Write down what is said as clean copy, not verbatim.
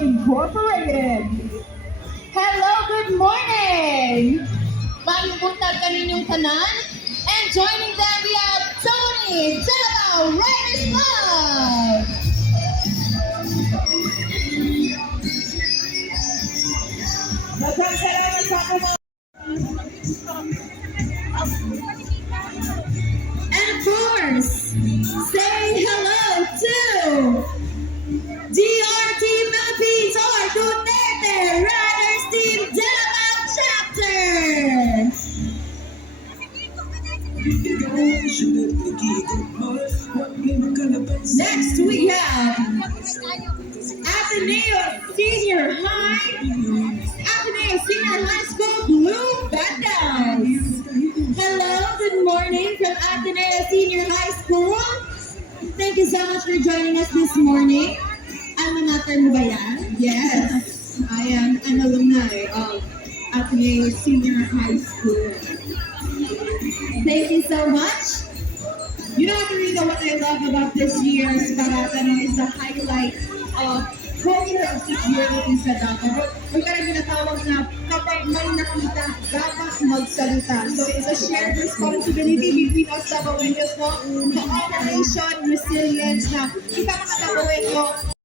Incorporated. Hello, good morning! Bagong buntag kaninyong tanan. And joining them, we have Tony Delabao Riders Club! Magang salamat sa mga And of course, say hello to DRT Philippines or Duterte Riders Team Delabao Chapter! Next we have Ateneo Senior High School Blue Bandas. Hello, good morning from Ateneo Senior High School. Thank you so much for joining us this morning. Alma mater mo ba yan? Yes, I am an alumni of Ateneo Senior High School. Thank you so much. You know, Karina, what I love about this year's Baratano is the highlight of culture of security sa Davao. May karang ginatawag na kapag may nakita, dapat magsalita. So it's a shared responsibility between us Davaoenos, no? Cooperation, resilience na ipapakatapuin mo